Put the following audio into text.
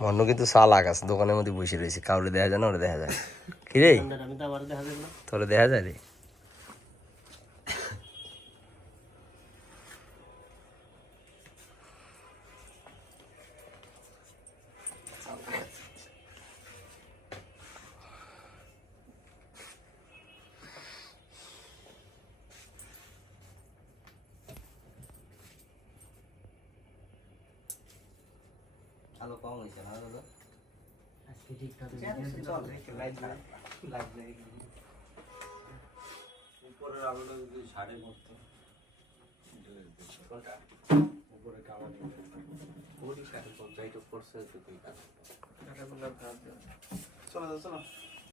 অন্য কিন্তু সাল আকাশ দোকানের মধ্যে বসে রয়েছে কাউরে দেখা যায় না ওরে দেখা যায়। কি রে তোরে দেখা যায় রে? আলো কম হয়েছে না দাদা আজকে ঠিকঠাক উপরের আলোটা যদি ঝাড়ে পড়তো উপরে কামান ওরই কাঠে পঞ্চায়েত করছে তো তুই কাজ চলো চলো।